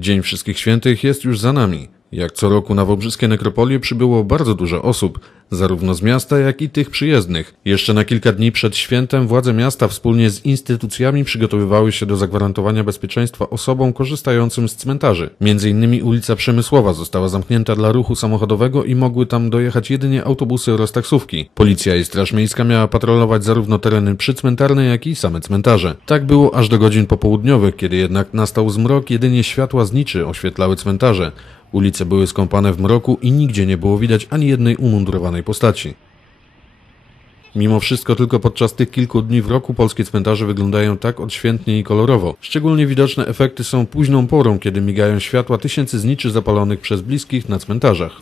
Dzień Wszystkich Świętych jest już za nami. Jak co roku na wobrzyskie nekropolie przybyło bardzo dużo osób, zarówno z miasta, jak i tych przyjezdnych. Jeszcze na kilka dni przed świętem władze miasta wspólnie z instytucjami przygotowywały się do zagwarantowania bezpieczeństwa osobom korzystającym z cmentarzy. Między innymi ulica Przemysłowa została zamknięta dla ruchu samochodowego i mogły tam dojechać jedynie autobusy oraz taksówki. Policja i Straż Miejska miała patrolować zarówno tereny przycmentarne, jak i same cmentarze. Tak było aż do godzin popołudniowych, kiedy jednak nastał zmrok, jedynie światła zniczy oświetlały cmentarze. Ulice były skąpane w mroku i nigdzie nie było widać ani jednej umundurowanej postaci. Mimo wszystko tylko podczas tych kilku dni w roku polskie cmentarze wyglądają tak odświętnie i kolorowo. Szczególnie widoczne efekty są późną porą, kiedy migają światła tysięcy zniczy zapalonych przez bliskich na cmentarzach.